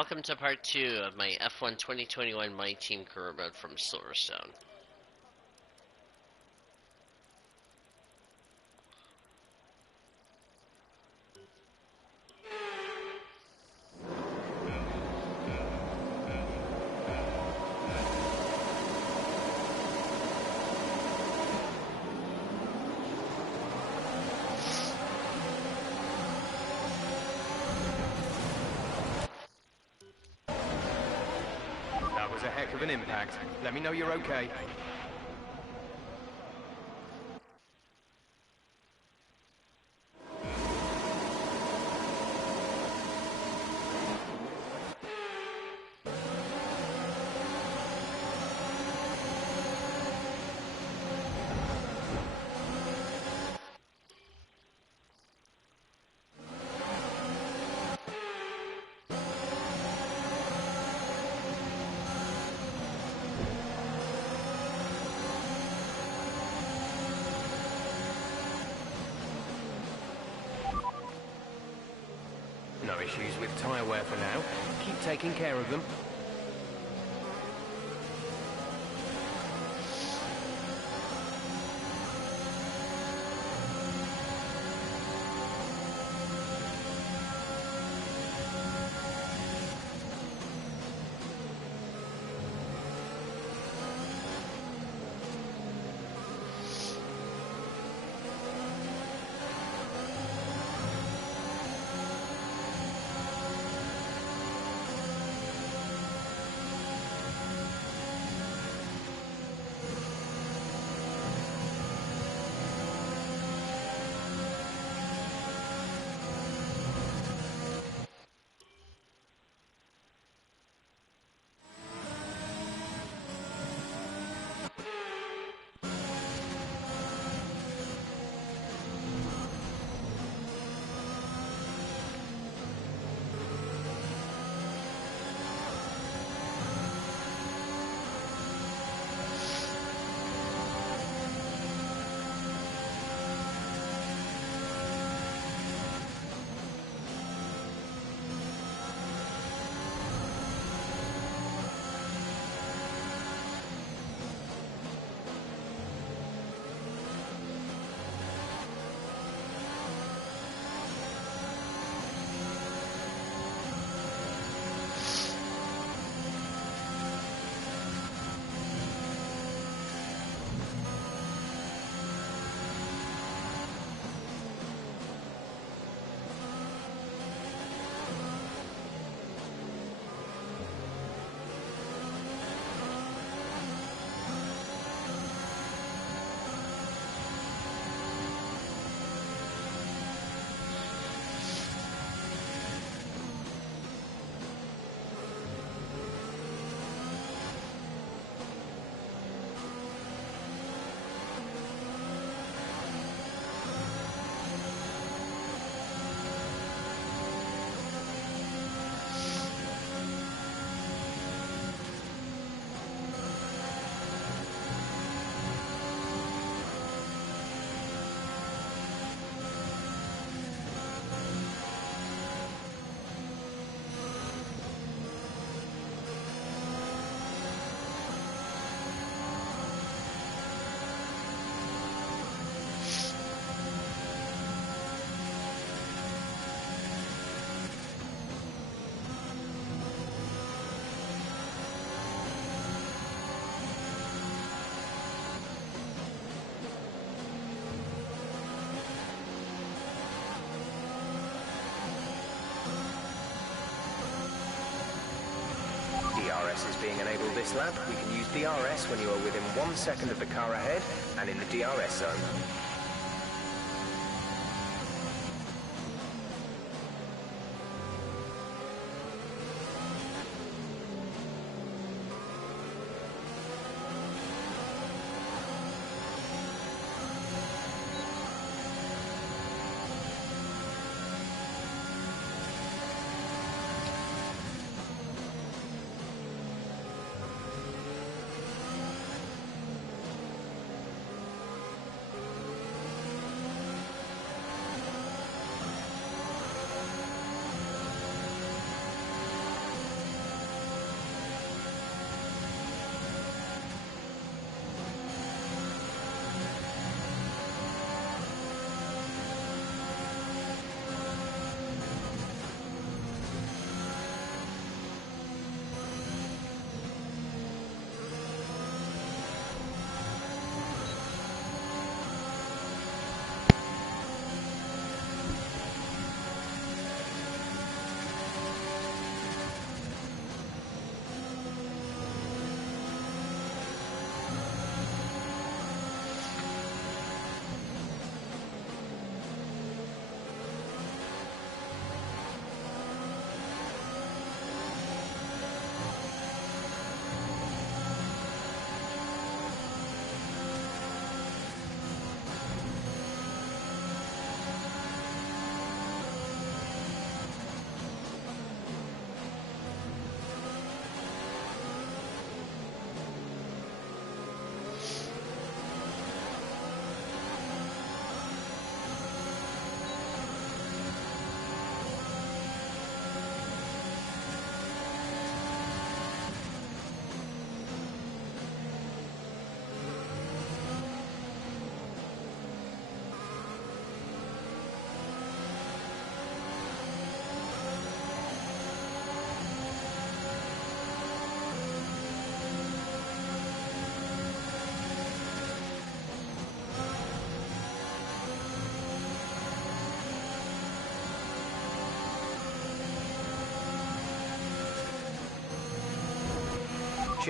Welcome to part 2 of my F1 2021 My Team Career Mode from Silverstone. That was a heck of an impact. Let me know you're okay. No issues with tyre wear for now. Keep taking care of them. DRS is being enabled this lap. We can use DRS when you are within 1 second of the car ahead and in the DRS zone.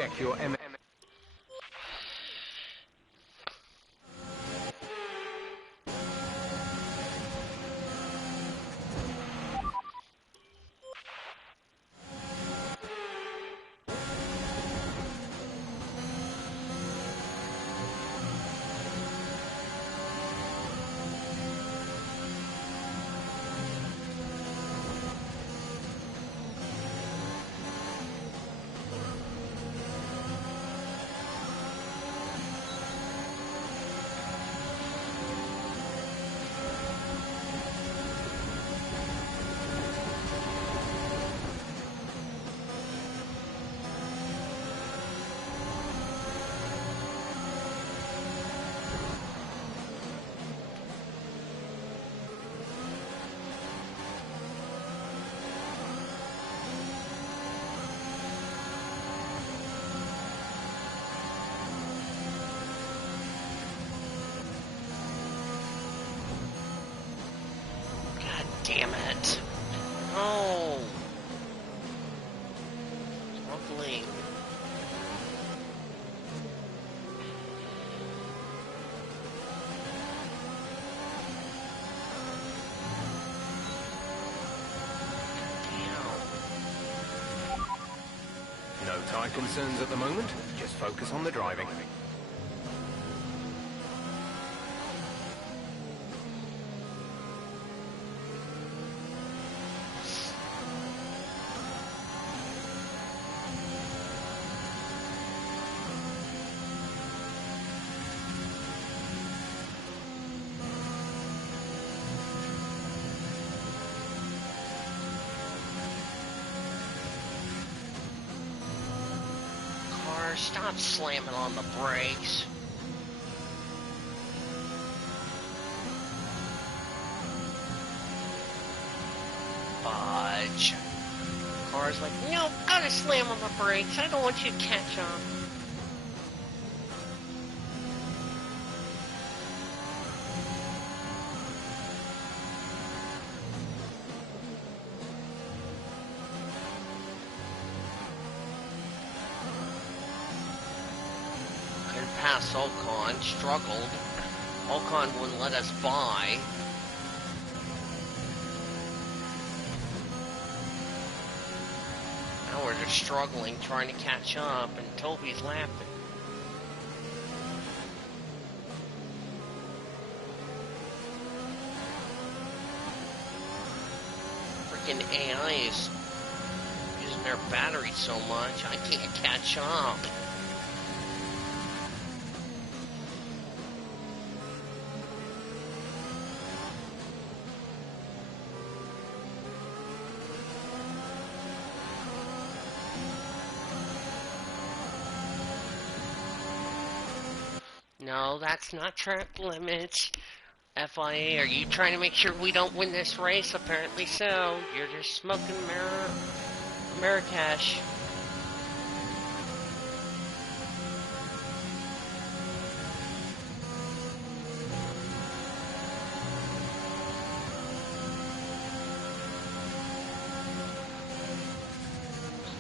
check your M. Damn it. No. Struggling. No tire concerns at the moment. Just focus on the driving. Stop slamming on the brakes. Fudge. Car's like, no, gotta slam on the brakes. I don't want you to catch on. Past Ocon, struggled. Ocon wouldn't let us by. Now we're just struggling, trying to catch up, and Toby's lapping. Freaking AI is using their battery so much, I can't catch up. No, that's not track limits. FIA, are you trying to make sure we don't win this race? Apparently so. You're just smoking Marrakesh.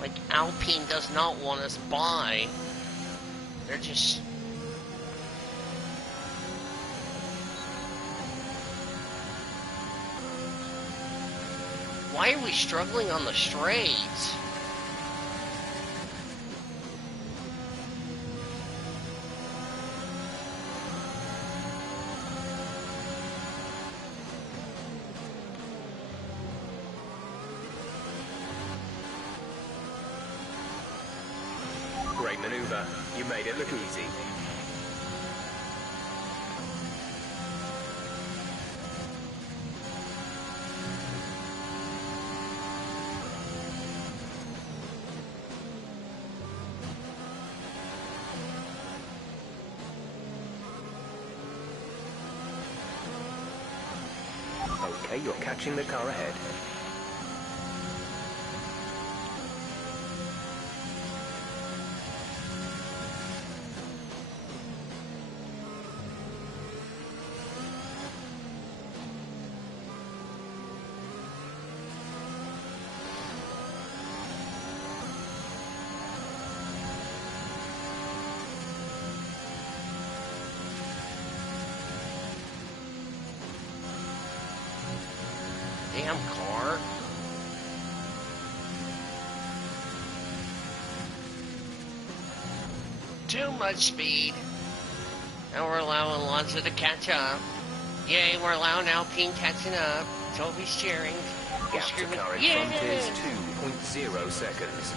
Like Alpine does not want us by. They're just... Why are we struggling on the straights? Great maneuver. You made it look easy. Okay, you're catching the car ahead. much speed. Now we're allowing Alonso to catch up. Yay, we're allowing Alpine catching up. Toby's cheering. Gap to car in front is 2.0 seconds.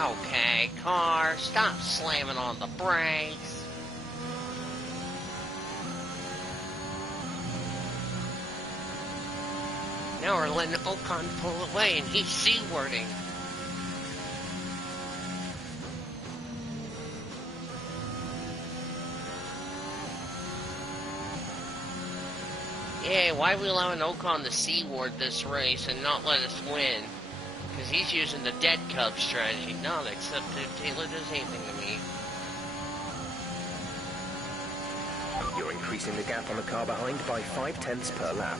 Okay, car, stop slamming on the brakes. Now we're letting Ocon pull away and he's C-wording. Yeah, why are we allowing Ocon to C-word this race and not let us win? Because he's using the dead cub strategy. Not accepted. Taylor does anything to me. You're increasing the gap on the car behind by 0.5 per lap.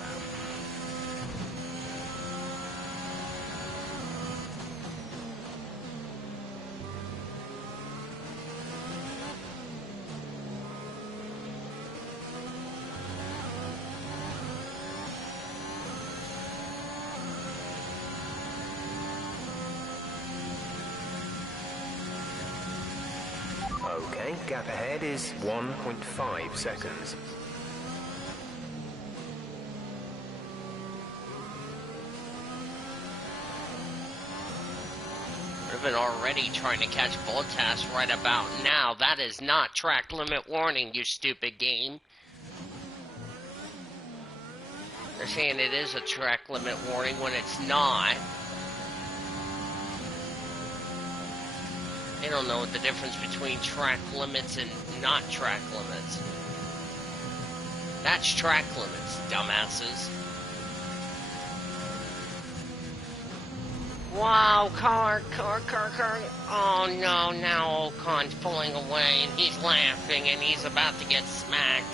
Okay, gap ahead is 1.5 seconds. We've been already trying to catch Bottas right about now. That is not track limit warning, you stupid game. They're saying it is a track limit warning when it's not. They don't know the difference between track limits and not track limits. That's track limits, dumbasses. Wow, car. Oh no, now Ocon's pulling away and he's laughing and he's about to get smacked.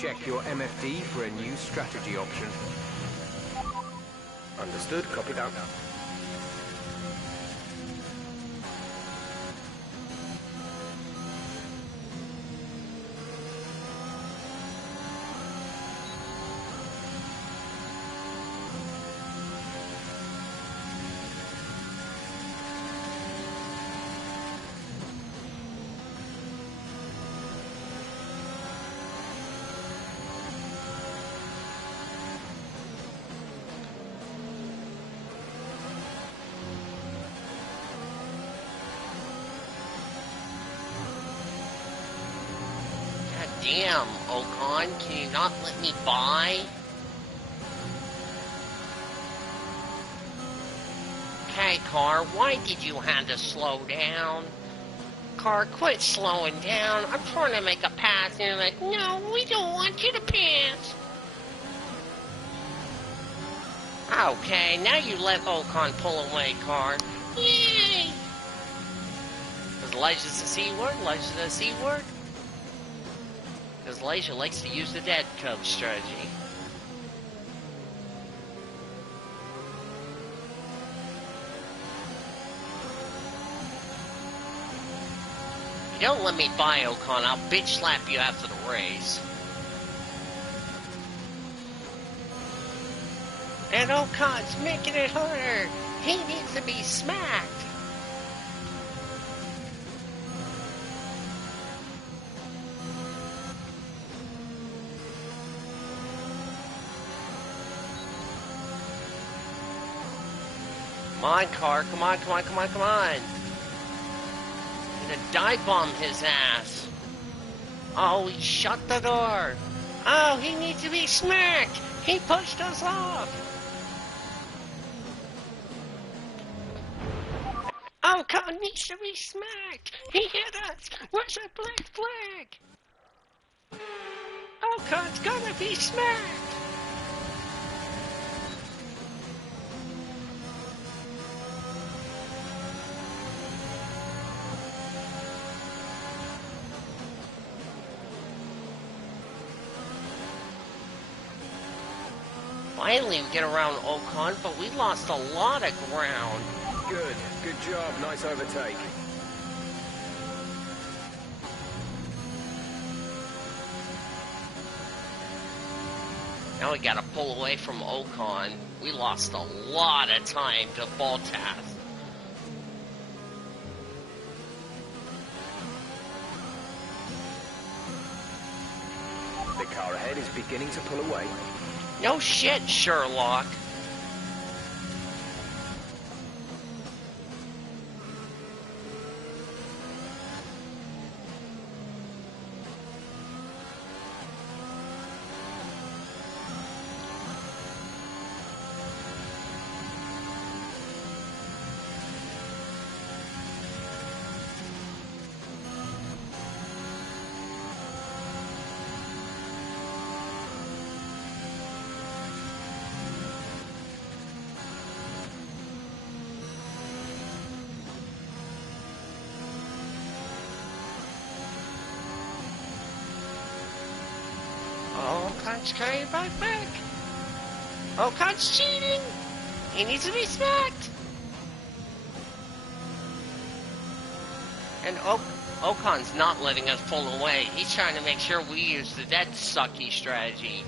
Check your MFD for a new strategy option. Understood, copy that. Damn, Ocon, can you not let me by? Okay, car, why did you have to slow down? Car, quit slowing down. I'm trying to make a pass, and you're like, no, we don't want you to pass. Okay, now you let Ocon pull away, car. Yay! Is Elijah's the C word? Elijah's the C word? Because Elijah likes to use the dead cub strategy. If you don't let me by, Ocon, I'll bitch slap you after the race. And Ocon's making it harder. He needs to be smacked. Come on, car. Come on, come on, come on, come on. Gonna dive bomb his ass. Oh, he shut the door. Oh, he needs to be smacked. He pushed us off. Oh, Ocon needs to be smacked. He hit us. Where's the black flag? Ocon's gonna be smacked. Finally, we get around Ocon, but we lost a lot of ground. Good job, nice overtake. Now we gotta pull away from Ocon. We lost a lot of time to Bottas. The car ahead is beginning to pull away. No shit, Sherlock. Ocon's carrying back. Ocon's cheating. He needs to be smacked. And Ocon's not letting us pull away. He's trying to make sure we use the dead sucky strategy.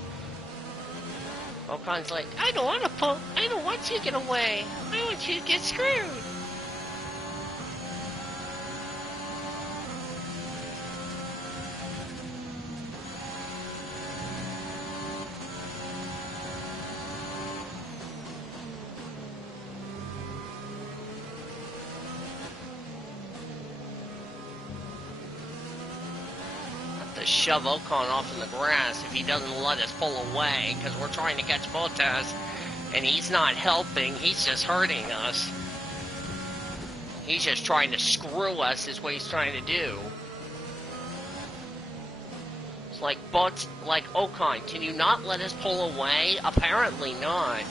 Ocon's like, I don't want to pull. I don't want you to get away. I want you to get screwed. Shove Ocon off in the grass if he doesn't let us pull away, because we're trying to catch Bottas, and he's not helping, he's just hurting us. He's just trying to screw us is what he's trying to do. It's like, Ocon, can you not let us pull away? Apparently not.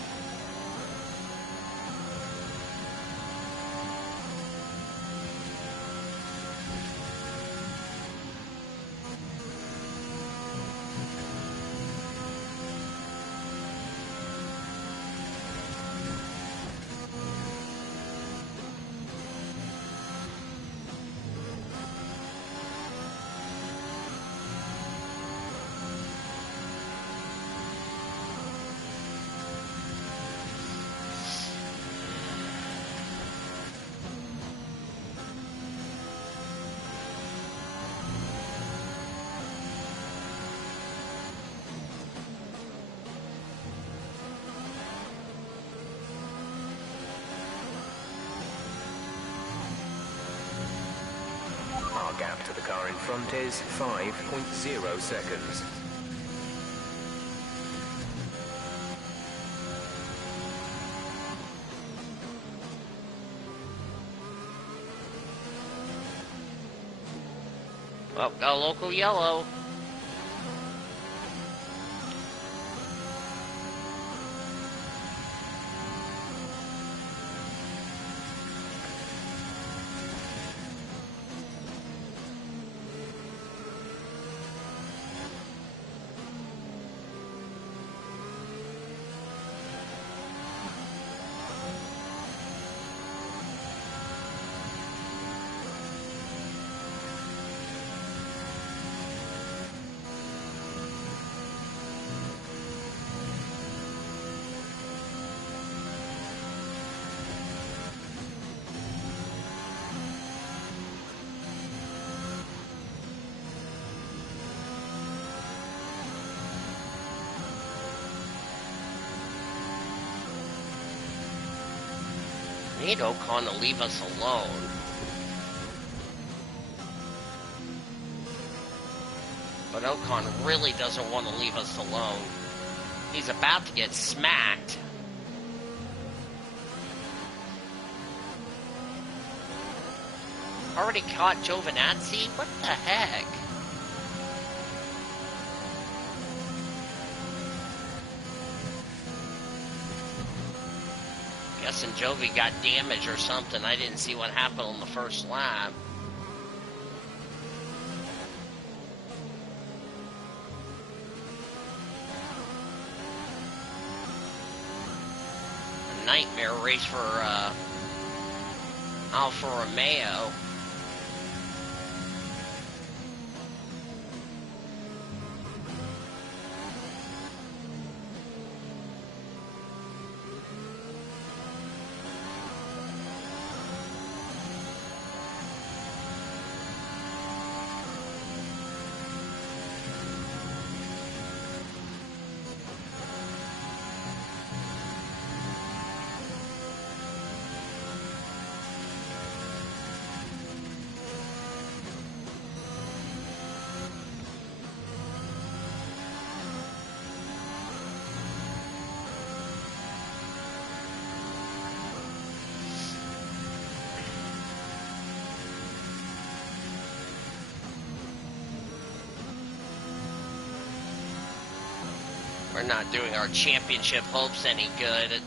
Gap to the car in front is 5.0 seconds. Well, got a local yellow. Need Ocon to leave us alone. But Ocon really doesn't want to leave us alone. He's about to get smacked. Already caught Giovinazzi? What the heck? Guessing Jovi got damaged or something. I didn't see what happened on the first lap. A nightmare race for Alfa Romeo. We're not doing our championship hopes any good.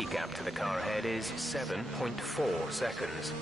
The gap to the car ahead is 7.4 seconds.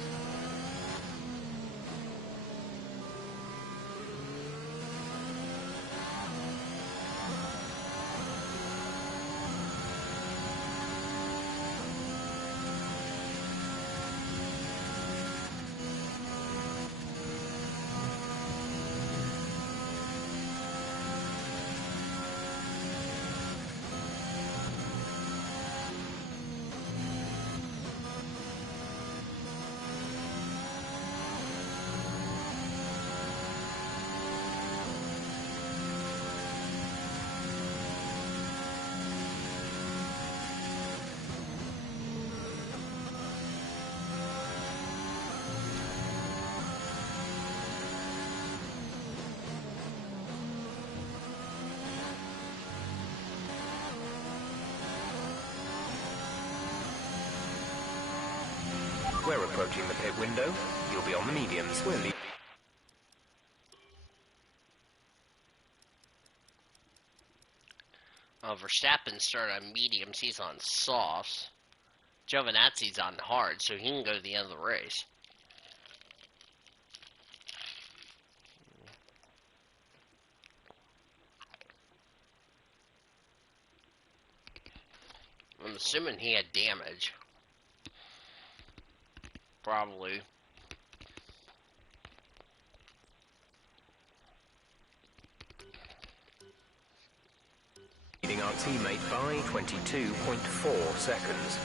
We're approaching the pit window. You'll be on the mediums. We're leaving. Verstappen started on mediums. He's on softs. Giovinazzi's on hard, so he can go to the end of the race. I'm assuming he had damage. Probably. Leading our teammate by 22.4 seconds.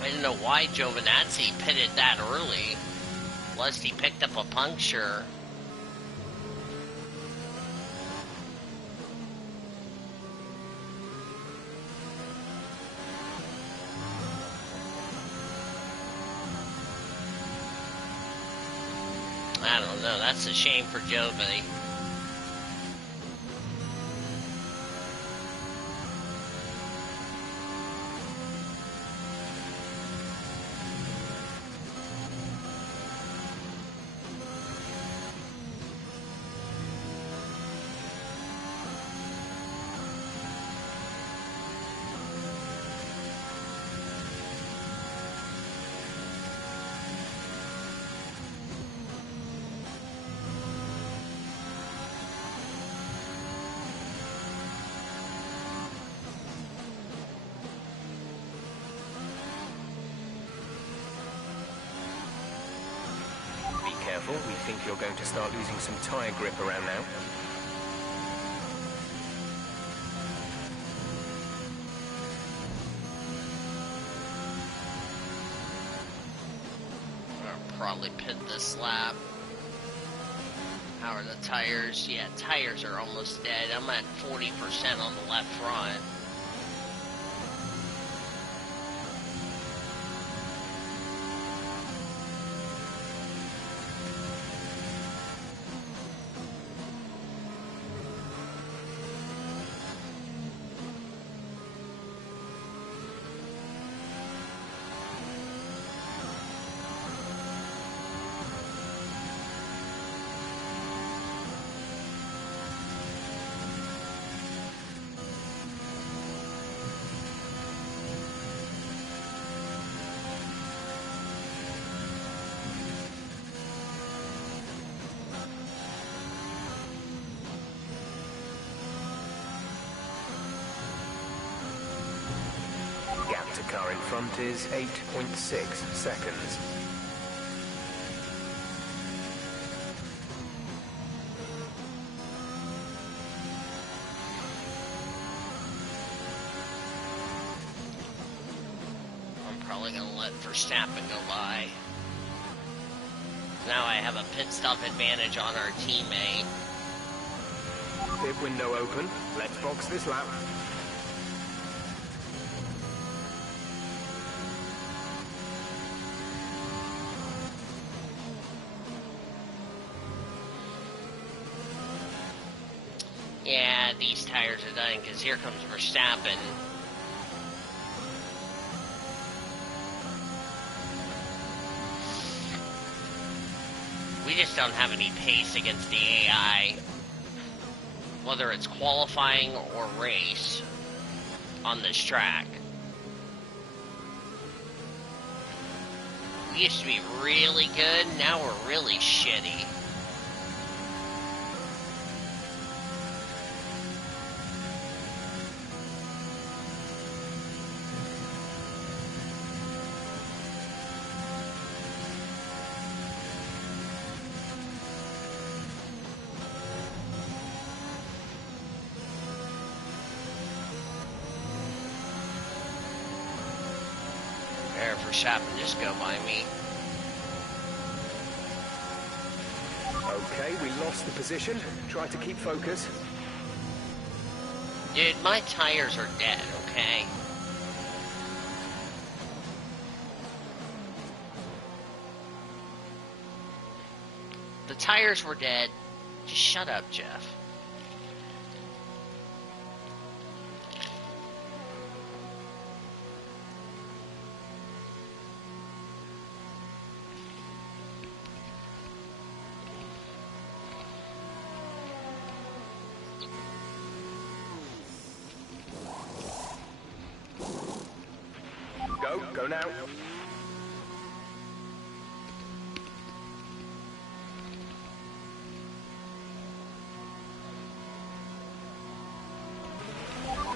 I didn't know why Giovinazzi pitted that early, unless he picked up a puncture. I don't know, that's a shame for Giovi. We think you're going to start losing some tyre grip around now. I'll probably pit this lap. How are the tires? Yeah, tires are almost dead. I'm at 40% on the left front. Gap to car in front is 8.6 seconds. I'm probably going to let Verstappen go by. Now I have a pit stop advantage on our teammate. Pit window open. Let's box this lap. Yeah, that these tires are done, because here comes Verstappen. We just don't have any pace against the AI, whether it's qualifying or race on this track. We used to be really good, now we're really shitty. Verstappen just go by me. Okay, we lost the position. Try to keep focus. Dude, my tires are dead, okay? The tires were dead. Just shut up, Jeff. Go now.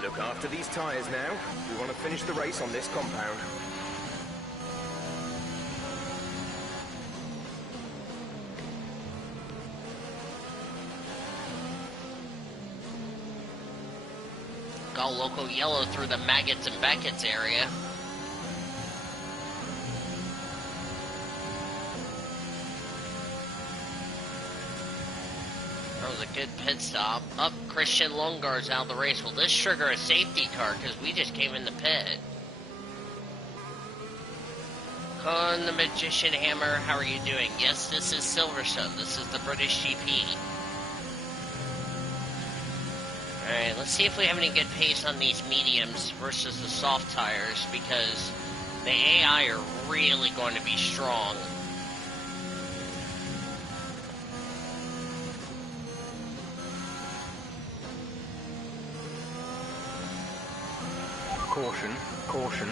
Look after these tyres now. We want to finish the race on this compound. Go local yellow through the Maggots and Beckett's area. That was a good pit stop. Up, Christian Longard's out of the race. Will this trigger a safety car? Because we just came in the pit. Con the Magician Hammer, how are you doing? Yes, this is Silverstone. This is the British GP. Alright, let's see if we have any good pace on these mediums versus the soft tires, because the AI are really going to be strong. Caution, caution.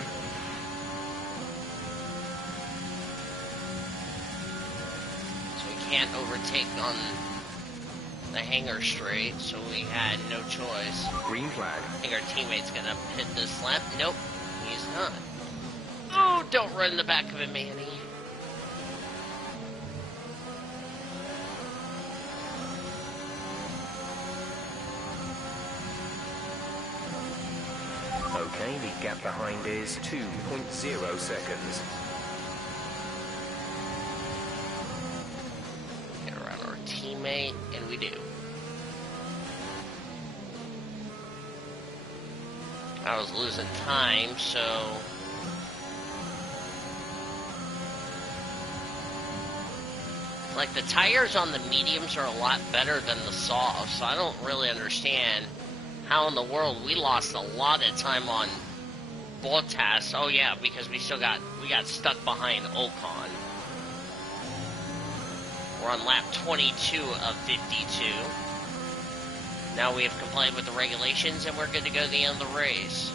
So we can't overtake on the hangar straight, so we had no choice. Green flag. I think our teammate's gonna hit this lap. Nope, he's not. Oh, don't run in the back of him, Manny. Okay, the gap behind is 2.0 seconds. Get around our teammate, and we do. I was losing time, so... Like, the tires on the mediums are a lot better than the softs, so I don't really understand how in the world we lost a lot of time on Bottas. Oh yeah, because we got stuck behind Ocon. We're on lap 22 of 52. Now we have complied with the regulations and we're good to go to the end of the race.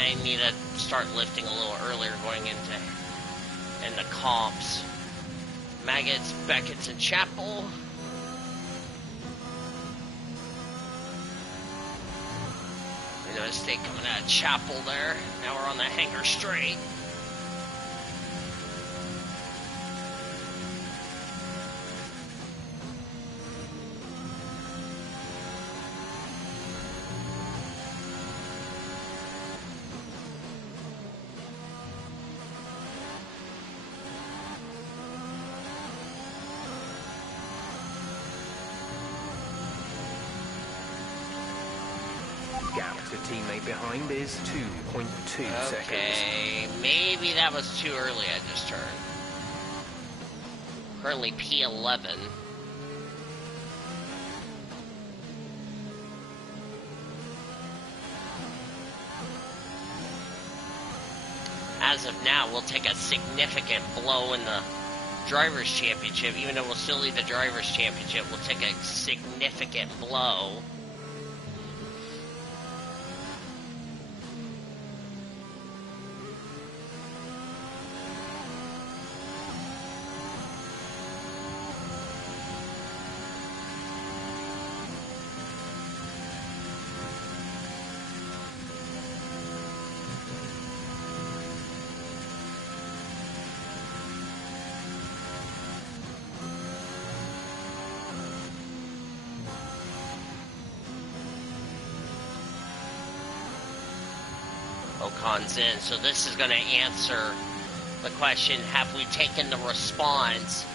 I need to start lifting a little earlier going into the comps. Maggots, Beckett's, and Chapel. We noticed they coming out of Chapel there. Now we're on the hangar straight. Gap to teammate behind is 2.2 seconds. Okay, maybe that was too early I just turned. Currently P11. as of now, we'll take a significant blow in the Drivers' Championship. Even though we'll still lead the Drivers' Championship, we'll take a significant blow. Ocon's in, so this is going to answer the question, have we taken the response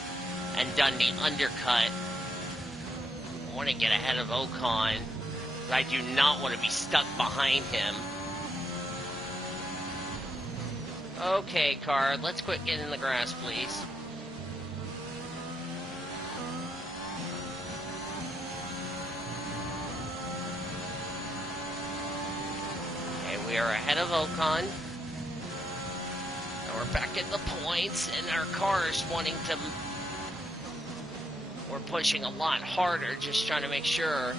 and done the undercut? I want to get ahead of Ocon, but I do not want to be stuck behind him. Okay, car, let's quit getting in the grass, please. We are ahead of Ocon. And we're back in the points, and our car is wanting to... We're pushing a lot harder, just trying to make sure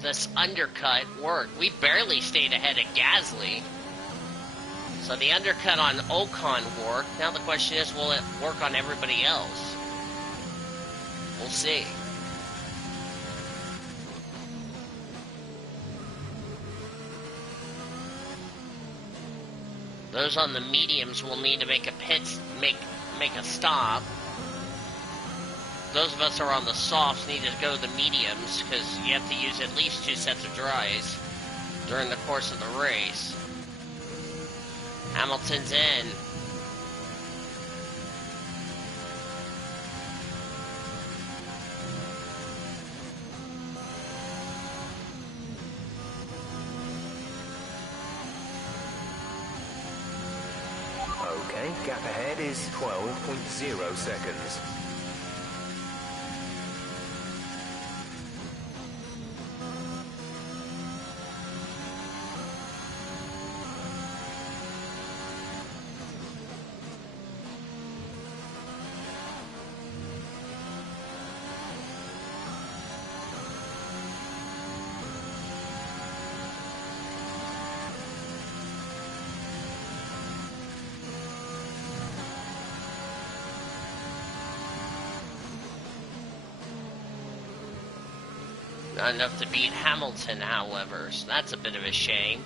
this undercut worked. We barely stayed ahead of Gasly. So the undercut on Ocon worked. Now the question is, will it work on everybody else? We'll see. Those on the mediums will need to make a make a stop. Those of us who are on the softs need to go to the mediums because you have to use at least 2 sets of dries during the course of the race. Hamilton's in. Okay, gap ahead is 12.0 seconds. Not enough to beat Hamilton, however, so that's a bit of a shame.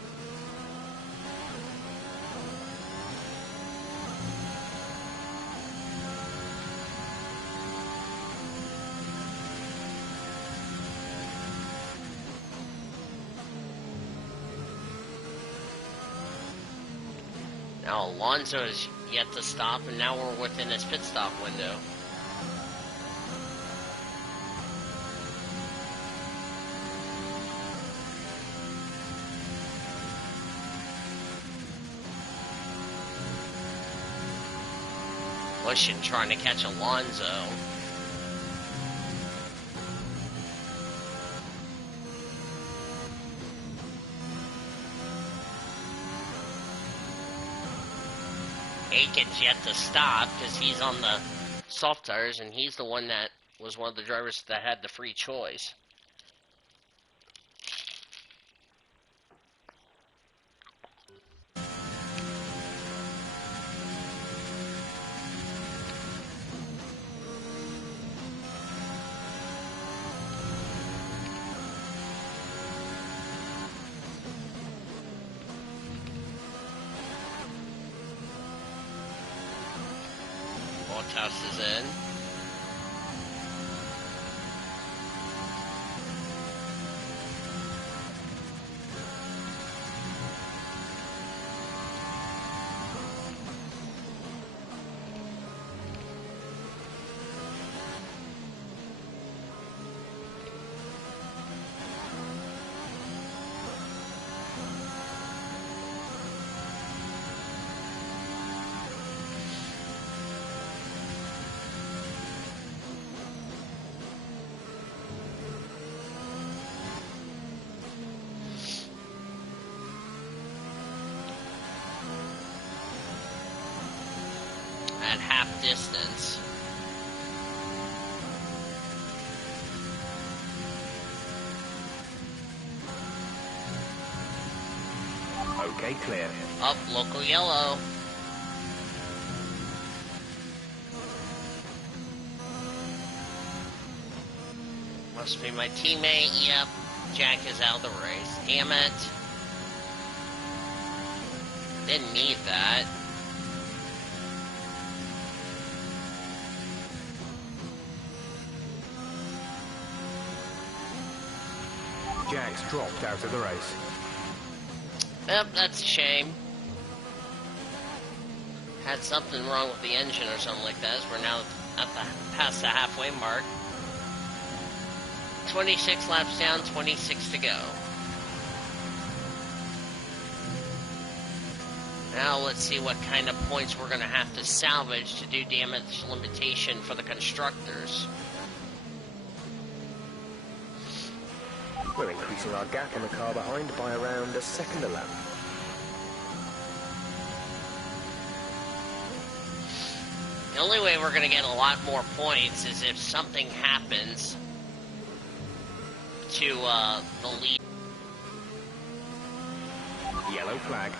Now Alonso is yet to stop, and now we're within his pit stop window. Pushing, trying to catch Alonso. Aiken's yet to stop because he's on the soft tires, and he's the one that was one of the drivers that had the free choice. Bottas is in. distance. Okay, clear. Up, local yellow. Must be my teammate. Yep. Jack is out of the race. Damn it. Didn't need that. Jack's dropped out of the race. Yep, that's a shame. Had something wrong with the engine or something like that. We're now past the halfway mark. 26 laps down, 26 to go. Now let's see what kind of points we're going to have to salvage to do damage limitation for the constructors. We're increasing our gap on the car behind by around a second a lap. The only way we're going to get a lot more points is if something happens to the lead. Yellow flag.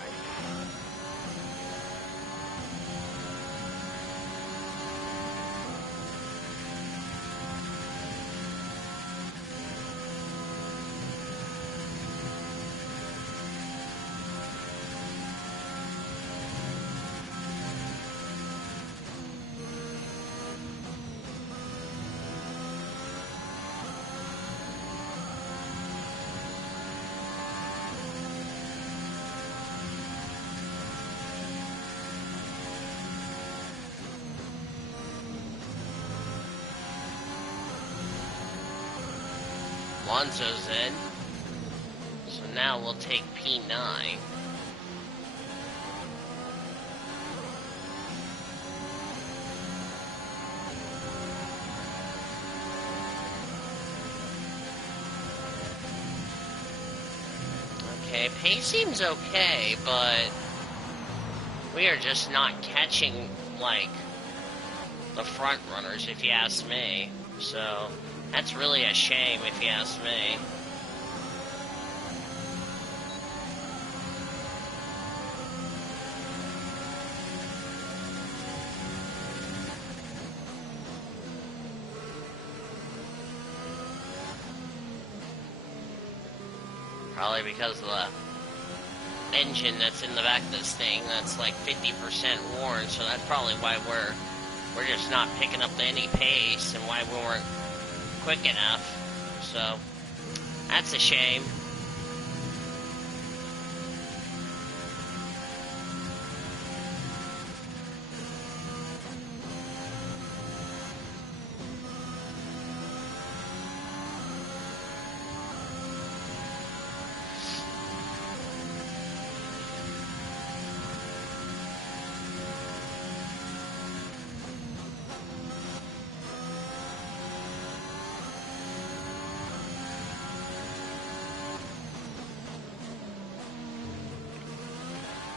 Alonso's in. So now we'll take P9. Okay, pace seems okay, but we are just not catching, like, the front runners, if you ask me. So that's really a shame, if you ask me. Probably because of the engine that's in the back of this thing that's like 50% worn, so that's probably why we're just not picking up any pace and why we weren't quick enough. So that's a shame.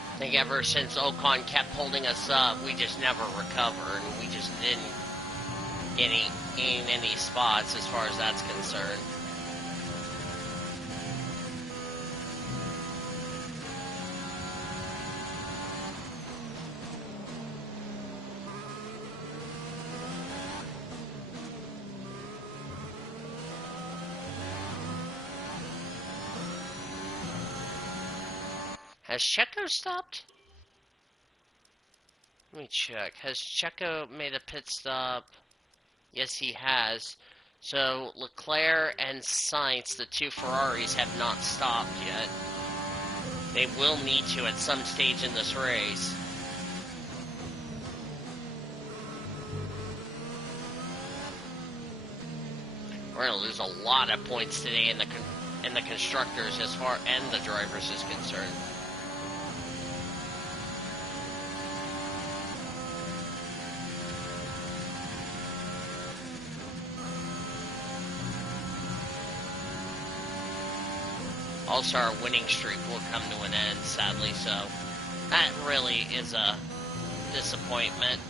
I think ever since Ocon kept holding us up, we just never recovered. We just didn't gain any spots as far as that's concerned. Has Checo stopped? Let me check. Has Checo made a pit stop? Yes, he has. So Leclerc and Sainz, the two Ferraris, have not stopped yet. They will need to at some stage in this race. We're going to lose a lot of points today in the constructors as far and the drivers is concerned. Also, our winning streak will come to an end, sadly, so that really is a disappointment.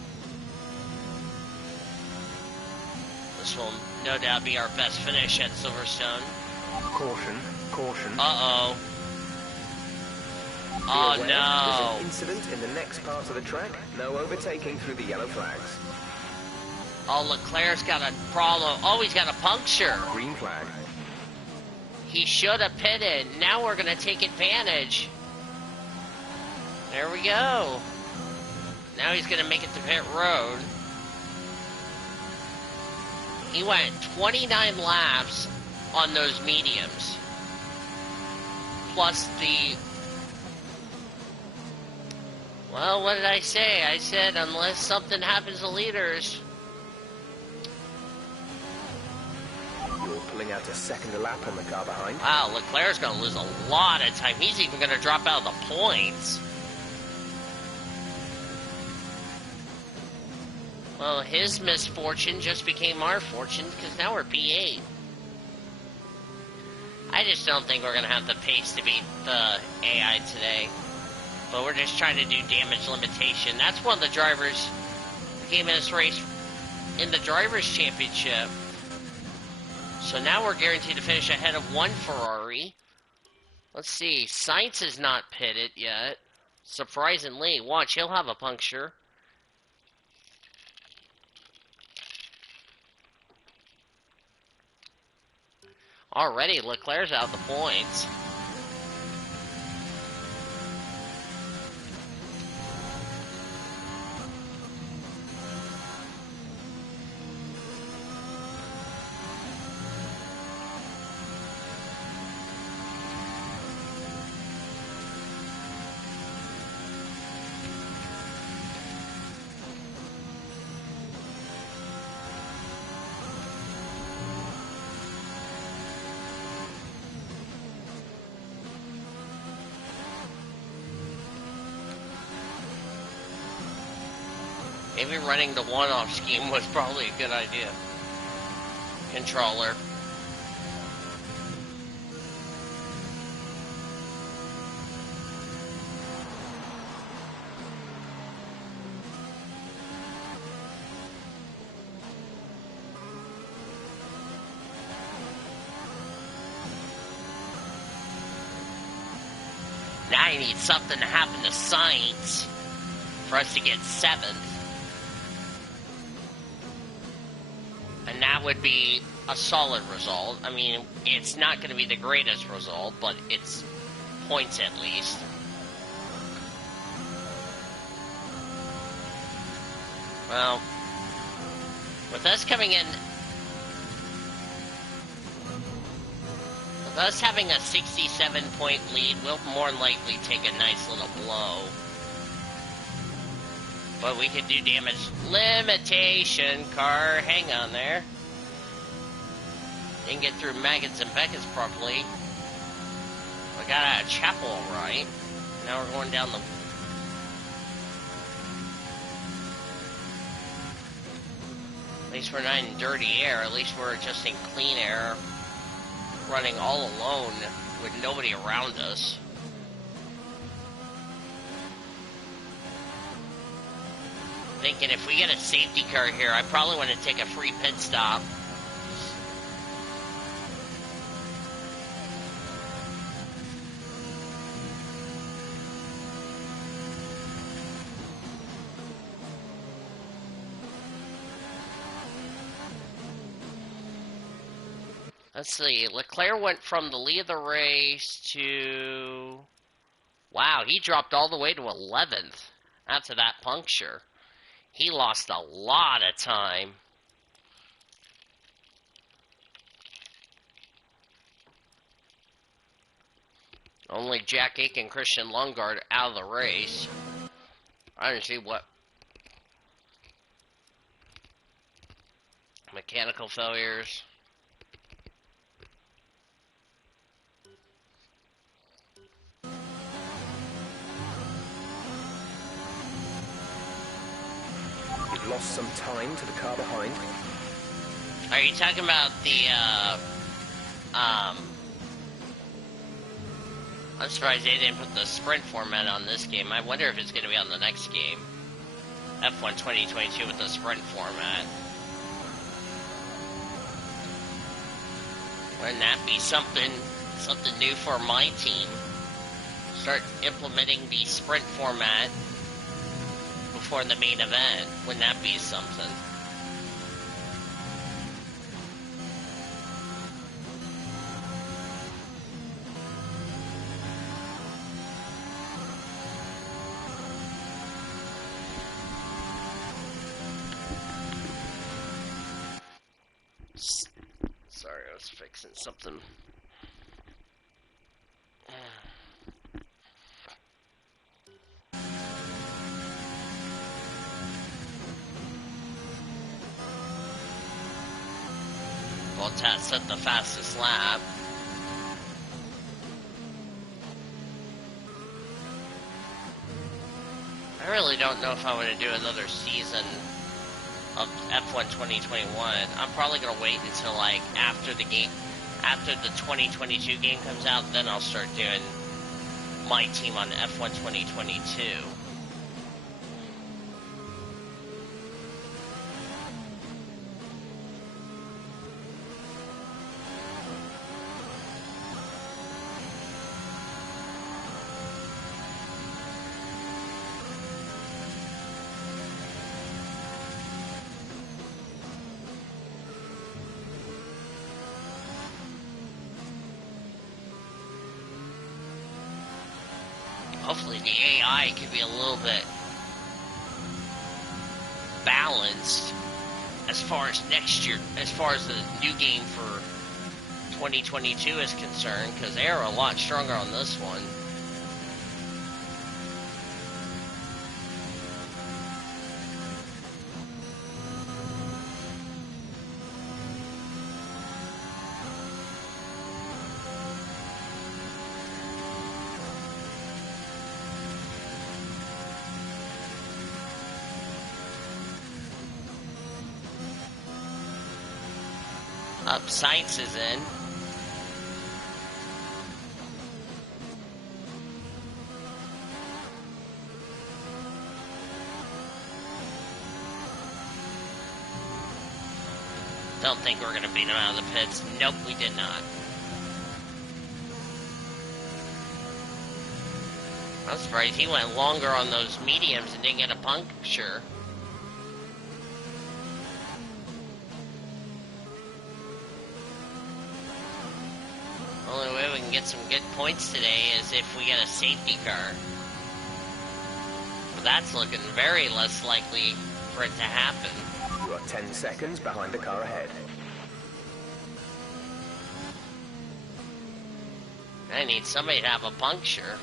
This will no doubt be our best finish at Silverstone. Caution, caution. Uh-oh. Be Oh, aware, no. There's an incident in the next part of the track. No overtaking through the yellow flags. Oh, Leclerc's got a problem. Oh, he's got a puncture. Green flag. He should have pitted. Now we're going to take advantage. There we go. Now he's going to make it to pit road. He went 29 laps on those mediums. Plus the... Well, what did I say? I said, unless something happens to leaders. You're pulling out a second lap on the car behind. Wow, Leclerc's going to lose a lot of time. He's even going to drop out of the points. Well, his misfortune just became our fortune, because now we're P8. I just don't think we're going to have the pace to beat the AI today. But we're just trying to do damage limitation. That's one of the drivers who came in this race in the Drivers' Championship. So now we're guaranteed to finish ahead of one Ferrari. Let's see. Sainz is not pitted yet. Surprisingly. Watch, he'll have a puncture. Already, Leclerc's out the points. Maybe running the one-off scheme was probably a good idea. Controller. Now you need something to happen to Sainz for us to get 7th. And that would be a solid result. I mean, it's not going to be the greatest result, but it's points at least. Well, with us coming in... With us having a 67-point lead, we'll more likely take a nice little blow. But we could do damage limitation, car. Hang on there. Didn't get through Maggots and Beckett's properly. We got out of Chapel right. Now we're going down the... At least we're not in dirty air. At least we're just in clean air. Running all alone with nobody around us. Thinking if we get a safety car here, I probably want to take a free pit stop. Let's see, Leclerc went from the lead of the race to... Wow, he dropped all the way to 11th after that puncture. He lost a lot of time. Only Jack Aiken and Christian Lundgaard out of the race. I didn't see what... Mechanical failures. Lost some time to the car behind. Are you talking about the, I'm surprised they didn't put the sprint format on this game. I wonder if it's going to be on the next game. F1 2022 with the sprint format. Wouldn't that be something new for my team? Start implementing the sprint format before the main event. Wouldn't that be something? Sorry, I was fixing something. Bottas set the fastest lap. I really don't know if I want to do another season of F1 2021. I'm probably going to wait until like after the 2022 game comes out, then I'll start doing my team on F1 2022. Hopefully the AI can be a little bit balanced as far as next year, as far as the new game for 2022 is concerned, because they are a lot stronger on this one. Science is in. Don't think we're going to beat him out of the pits. Nope, we did not. I'm surprised he went longer on those mediums and didn't get a puncture. Only way we can get some good points today is if we get a safety car. But that's looking very less likely for it to happen. You are 10 seconds behind the car ahead. I need somebody to have a puncture.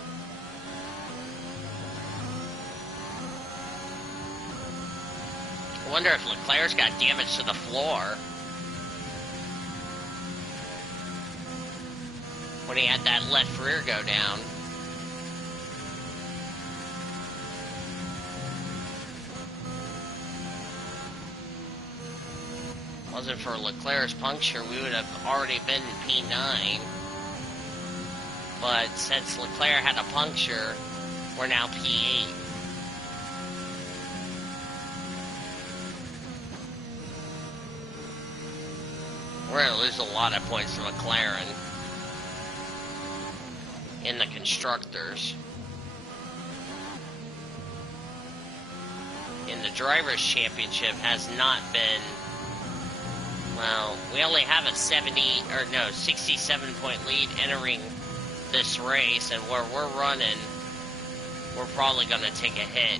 I wonder if Leclerc's got damage to the floor. When he had that left rear go down. Wasn't for Leclerc's puncture, we would have already been in P9. But since Leclerc had a puncture, we're now P8. We're going to lose a lot of points to McLaren in the constructors. In the drivers' championship has not been, well, we only have a 67-point lead entering this race, and where we're running, we're probably going to take a hit.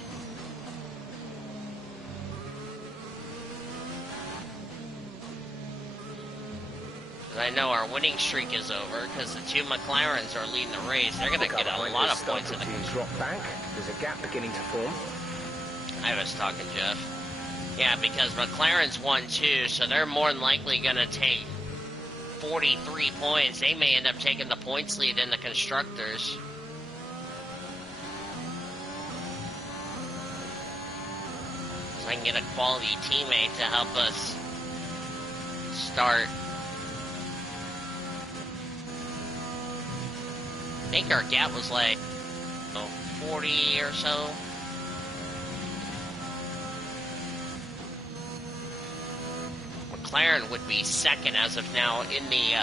I know our winning streak is over because the two McLarens are leading the race. They're going to get a lot of points in the drop back. There's a gap beginning to form. I was talking, Jeff. Yeah, because McLaren's won too, so they're more than likely going to take 43 points. They may end up taking the points lead in the constructors. So I can get a quality teammate to help us start. I think our gap was like 40 or so. McLaren would be second as of now in the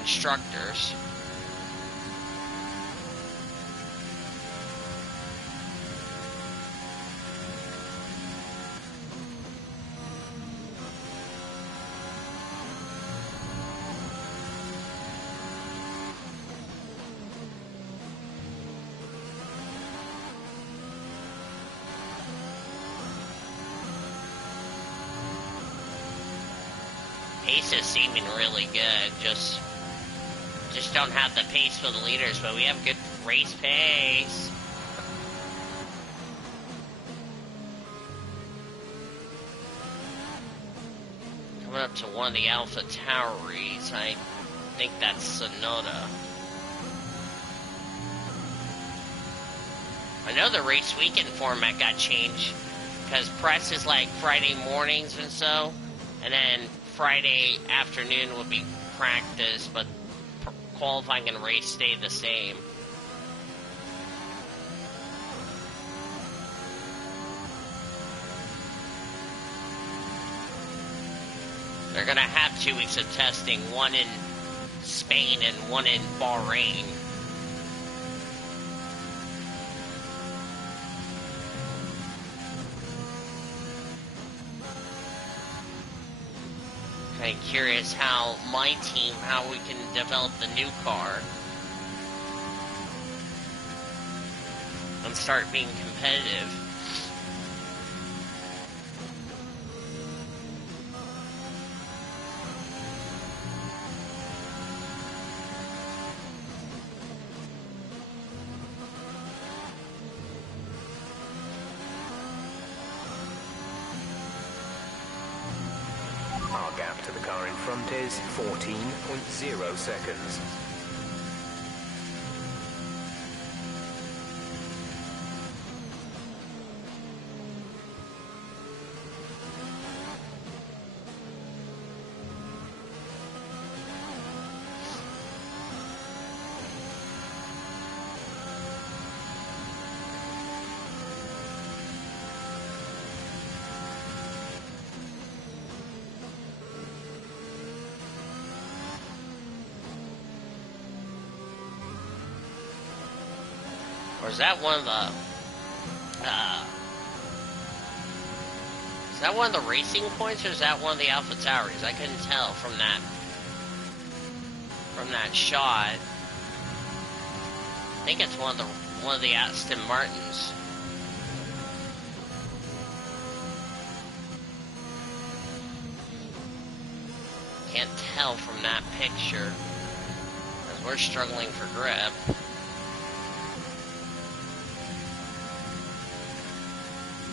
instructors. Pace is seeming really good. Just don't have the pace for the leaders, but we have good race pace. Coming up to one of the Alpha Tauris. I think that's Sonoda. I know the race weekend format got changed because press is like Friday mornings and so, and then Friday afternoon will be practice, but qualifying and race stay the same. They're going to have 2 weeks of testing, one in Spain and one in Bahrain. Kind of curious how my team, how we can develop the new car and start being competitive. Our gap to the car in front is 14.0 seconds. Or is that one of the, is that one of the racing points, or is that one of the Alpha Tauris? I couldn't tell from that shot. I think it's one of the Aston Martins. Can't tell from that picture, because we're struggling for grip.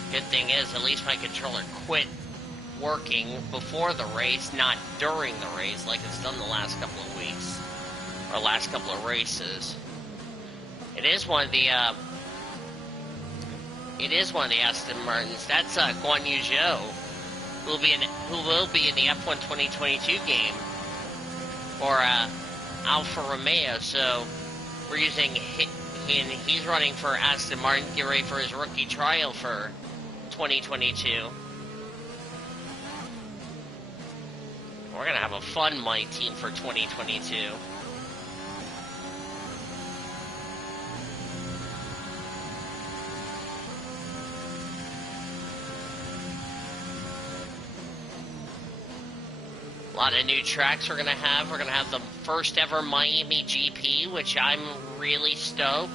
Good thing is, at least my controller quit working before the race, not during the race, like it's done the last couple of weeks, or last couple of races. It is one of the Aston Martins. That's Guan Yu Zhou, who will be in the F1 2022 game for Alfa Romeo. So we're using and he's running for Aston Martin, get ready for his rookie trial for 2022. We're going to have a fun My Team for 2022. A lot of new tracks we're going to have. We're going to have the first ever Miami GP, which I'm really stoked.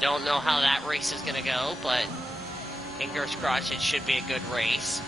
Don't know how that race is going to go, but fingers crossed it should be a good race.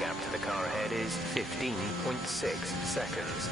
gap to the car ahead is 15.6 seconds.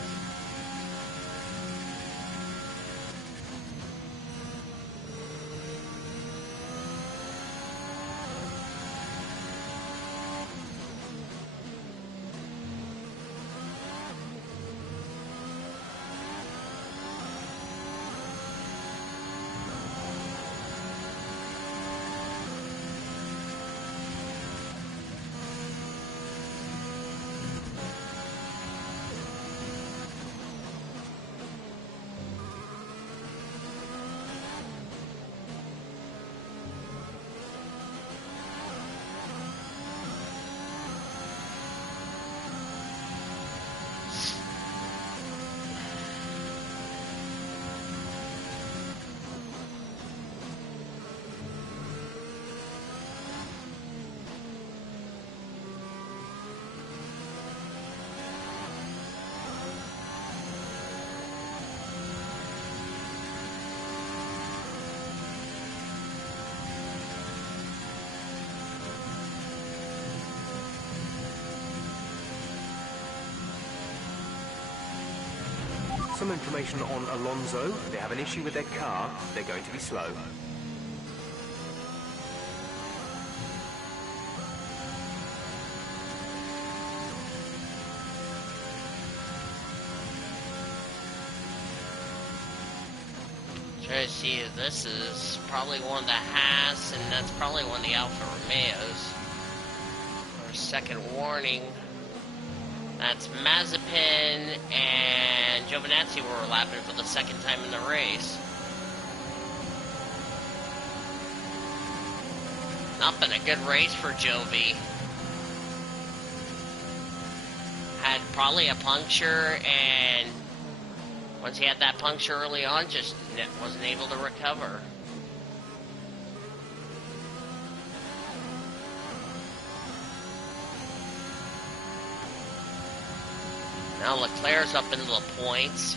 Some information on Alonso. They have an issue with their car. They're going to be slow. Try to see if this is probably one of the Haas, and that's probably one of the Alfa Romeos. Our second warning. That's Mazepin and Giovinazzi were lapping for the second time in the race. Not been a good race for Jovi. Had probably a puncture, and once he had that puncture early on, just wasn't able to recover. Now Leclerc's up into the points.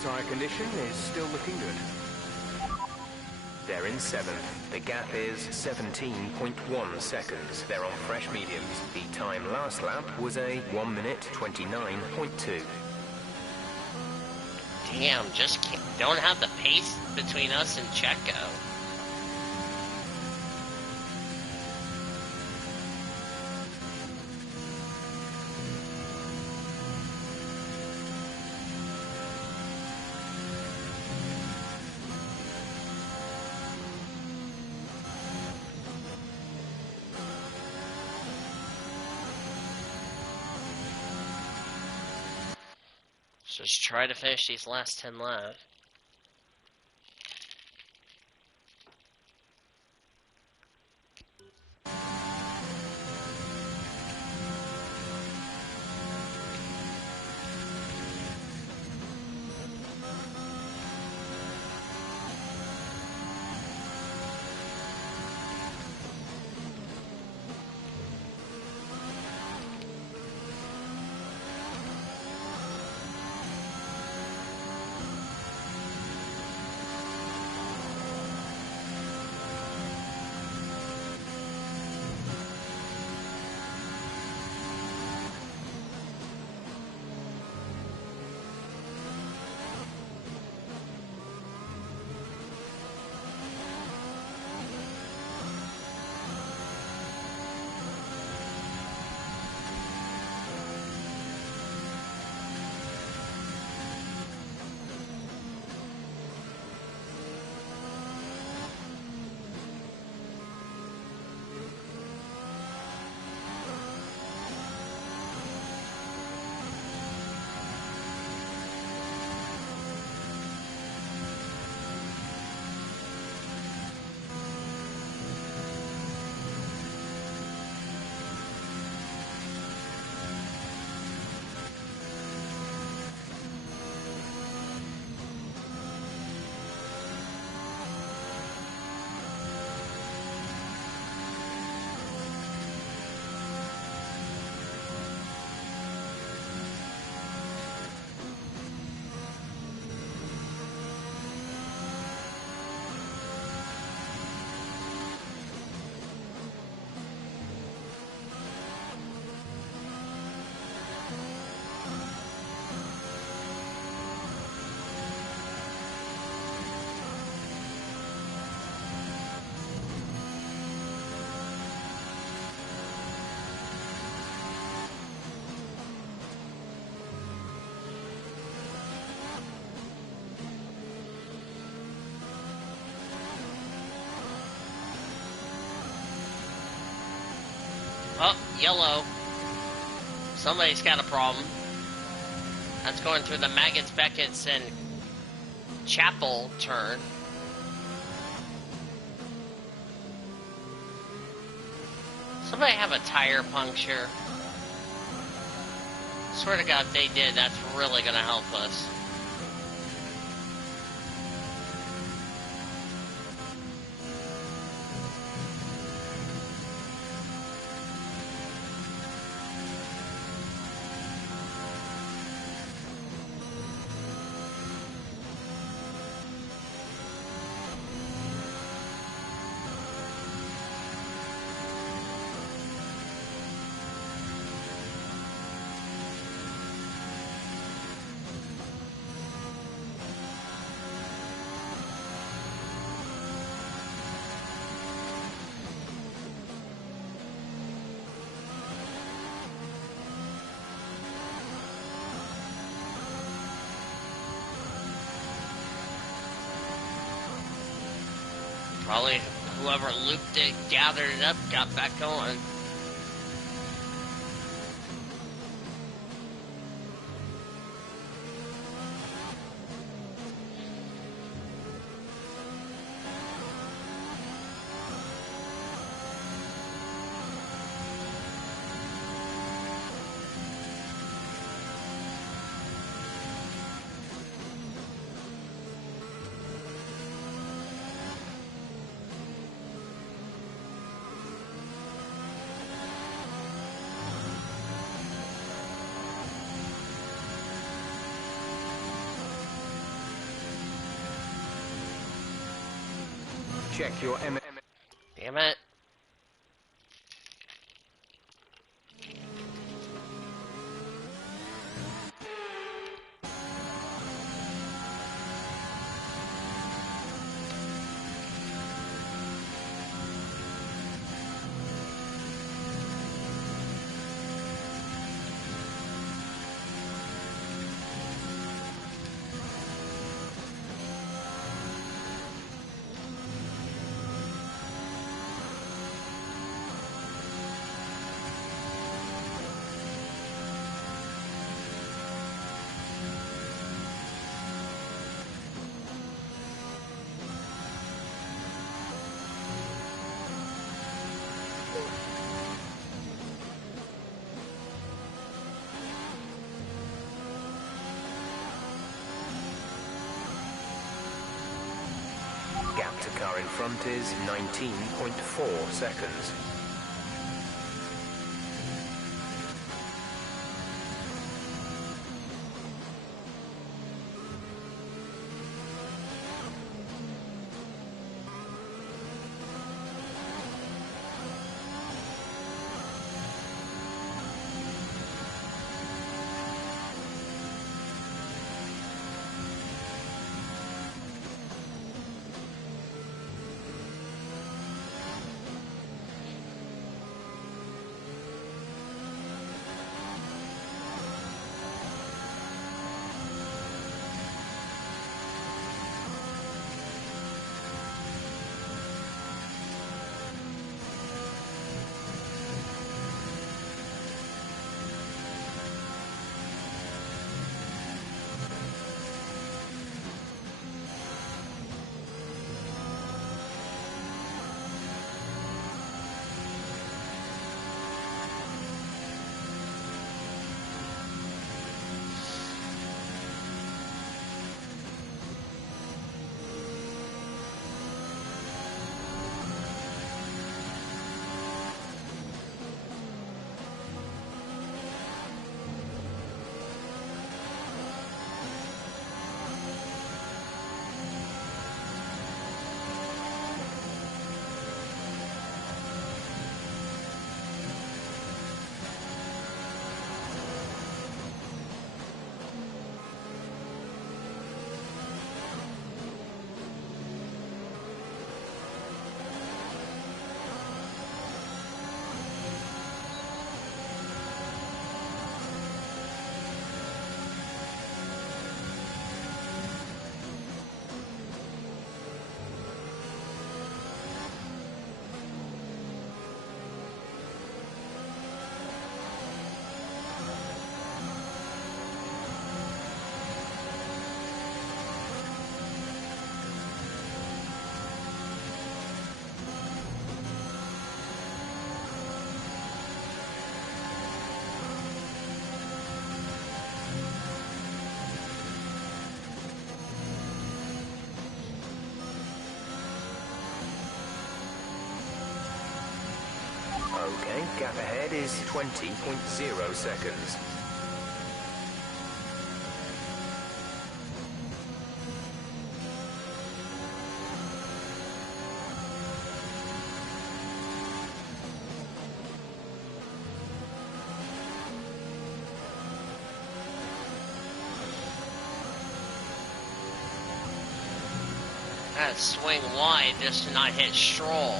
Tyre condition is still looking good. They're in 7th. The gap is 17.1 seconds. They're on fresh mediums. The time last lap was a 1 minute 29.2. Damn, don't have the pace between us and Checo. Just try to finish these last 10 laps. Yellow. Somebody's got a problem. That's going through the Maggots, Beckett's, and Chapel turn. Somebody have a tire puncture? Swear to God, if they did, that's really going to help us. Probably whoever looped it, gathered it up, got back going. Check your M. Damn it. Gap to car in front is 19.4 seconds. Okay, gap ahead is 20.0 seconds. Swing wide just to not hit Stroll.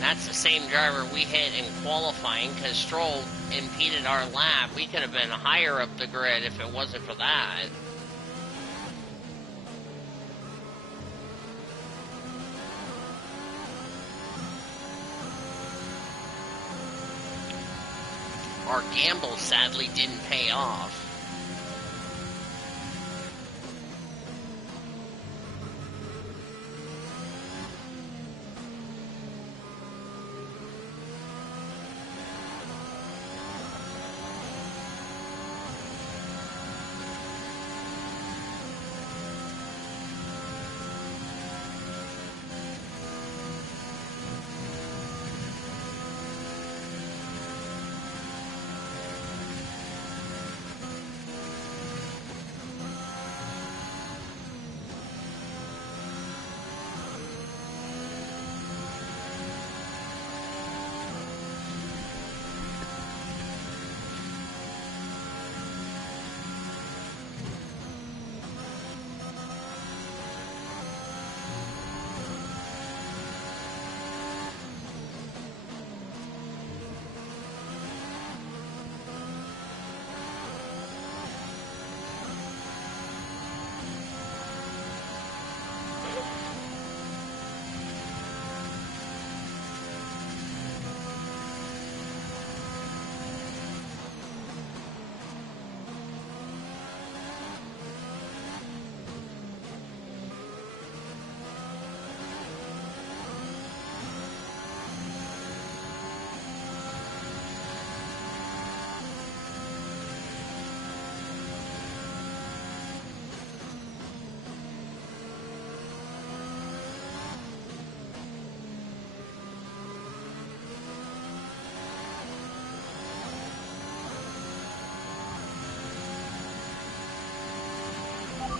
That's the same driver we hit in qualifying because Stroll impeded our lap. We could have been higher up the grid if it wasn't for that. Our gamble sadly didn't pay off.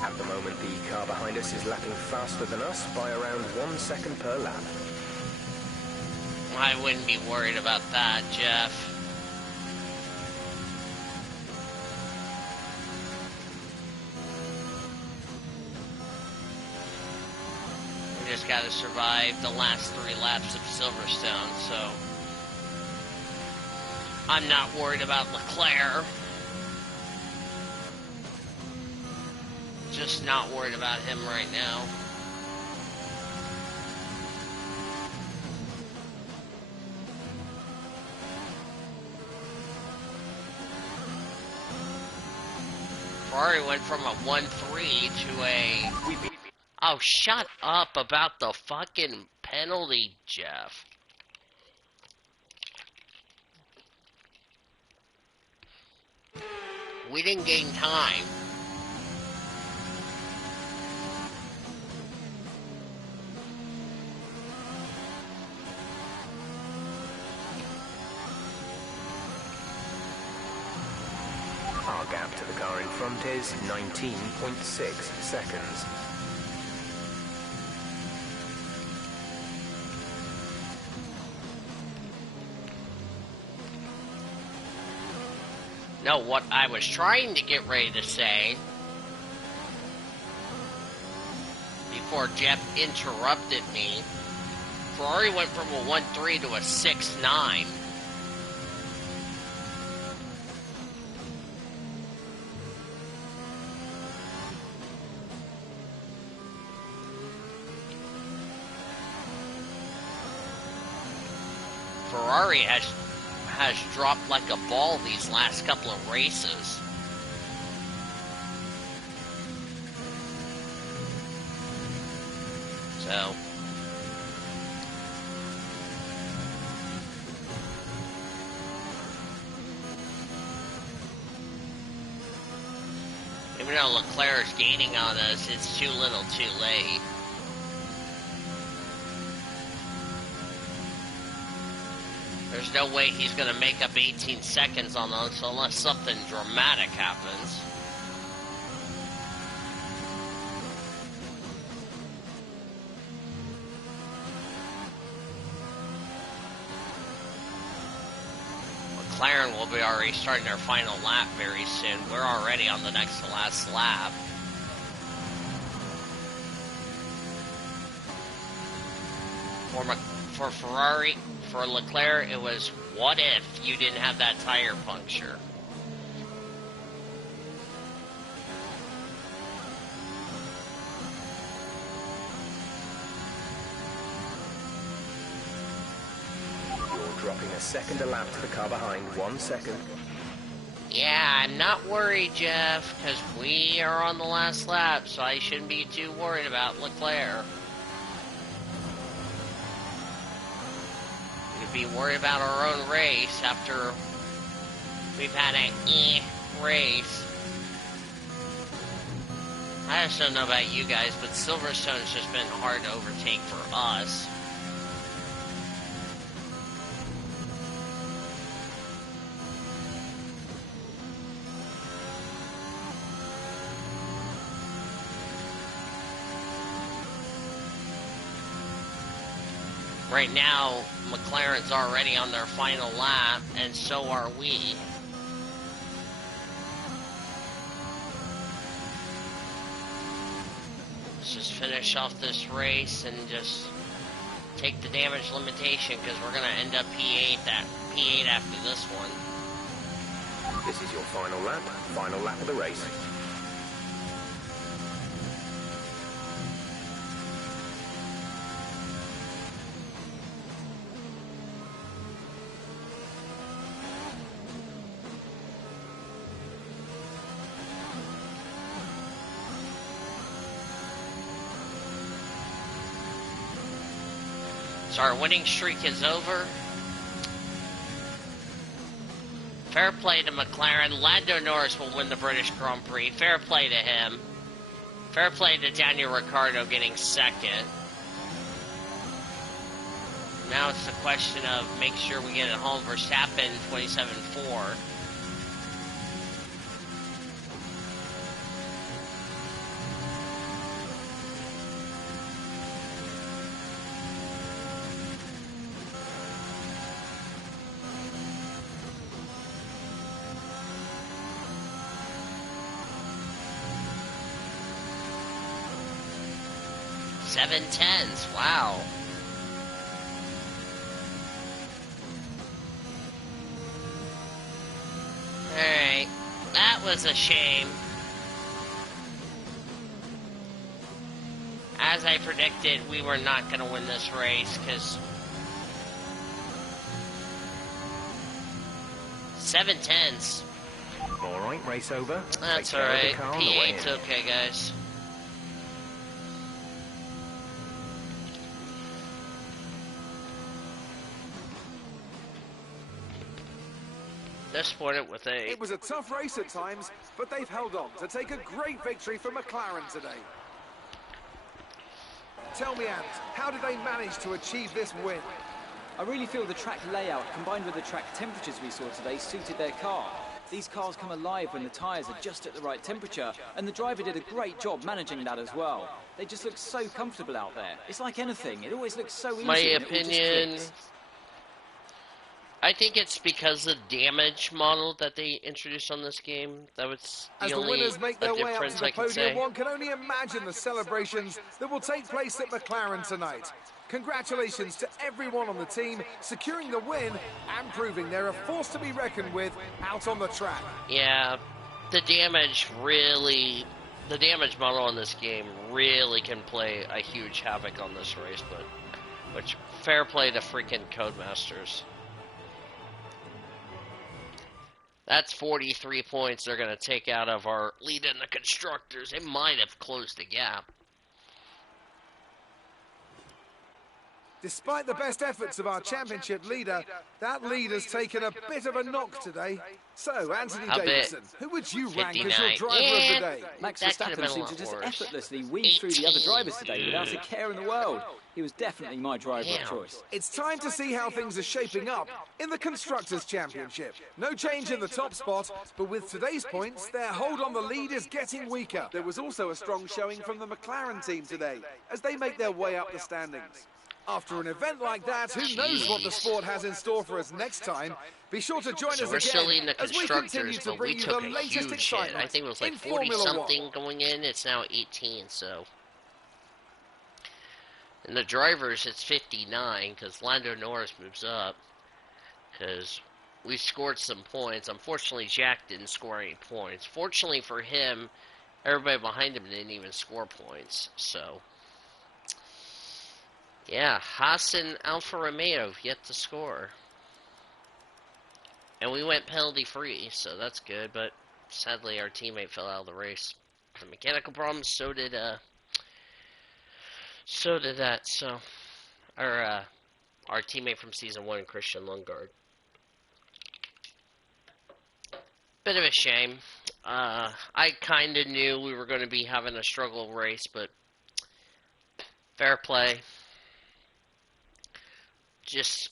At the moment, the car behind us is lapping faster than us by around 1 second per lap. I wouldn't be worried about that, Jeff. We just gotta survive the last 3 laps of Silverstone, so I'm not worried about Leclerc. Just not worried about him right now. Ferrari went from a 1-3 to a... Oh, shut up about the fucking penalty, Jeff. We didn't gain time. Our gap to the car in front is 19.6 seconds. No, what I was trying to get ready to say before Jeff interrupted me, Ferrari went from a 1-3 to a 6-9. Ferrari has dropped like a ball these last couple of races. So even though Leclerc is gaining on us, it's too little too late. There's no way he's going to make up 18 seconds on us unless something dramatic happens. McLaren will be already starting their final lap very soon. We're already on the next to last lap. For Ferrari, for Leclerc, it was, what if you didn't have that tire puncture? You're dropping a second a lap to the car behind, 1 second. Yeah, I'm not worried, Jeff, because we are on the last lap, so I shouldn't be too worried about Leclerc. Be worried about our own race after we've had an race. I just don't know about you guys, but Silverstone's just been hard to overtake for us. Right now, McLaren's already on their final lap, and so are we. Let's just finish off this race and just take the damage limitation, because we're going to end up P8 after this one. This is your final lap of the race. So our winning streak is over. Fair play to McLaren. Lando Norris will win the British Grand Prix. Fair play to him. Fair play to Daniel Ricciardo getting second. Now it's the question of make sure we get it home. Verstappen 27-4. Seven tens, wow. Alright, that was a shame. As I predicted, we were not going to win this race, because 7 tenths. Alright, race over. That's alright. P8's okay, guys. Disappointed with a... It was a tough race at times, but they've held on to take a great victory for McLaren today. Tell me, Ant, how did they manage to achieve this win? I really feel the track layout combined with the track temperatures we saw today suited their car. These cars come alive when the tyres are just at the right temperature, and the driver did a great job managing that as well. They just look so comfortable out there. It's like anything, it always looks so easy. My opinion... I think it's because of the damage model that they introduced on this game. That was the only winners make their way up difference to the I can podium, say. one can only imagine the celebrations that will take place at McLaren tonight. Congratulations to everyone on the team, securing the win and proving they're a force to be reckoned with out on the track. Yeah, the damage model on this game really can play a huge havoc on this race, but which fair play to freaking Codemasters. That's 43 points they're going to take out of our lead in the Constructors. It might have closed the gap. Despite the best efforts of our championship leader, that leader's taken a bit of a knock today. So, Anthony How bit? Davidson, who would you rank as your 59. driver Yeah, of the day? Max that could've been Verstappen a seemed to lot just worse. effortlessly weave through the other 18. drivers today without a care in the world. He was definitely my driver Damn. of choice. It's time to see how things are shaping up in the Constructors' Championship. No change in the top spot, but with today's points, their hold on the lead is getting weaker. There was also a strong showing from the McLaren team today, as they make their way up the standings. After an event like that, who knows what the sport has in store for us next time? Be sure to join So us we're still again in the as we continue constructors, to but we bring you took the a latest huge hit. excitement I think it was like in Formula 40-something One. going in. It's now 18, so. And the drivers, it's 59, because Lando Norris moves up. Because we scored some points. Unfortunately, Jack didn't score any points. Fortunately for him, everybody behind him didn't even score points, so. Yeah, Haas and Alfa Romeo yet to score. And we went penalty-free, so that's good, but sadly our teammate fell out of the race. The mechanical problems, so did that, so. Our teammate from Season 1, Christian Lundgaard. Bit of a shame. I kind of knew we were going to be having a struggle race, but fair play.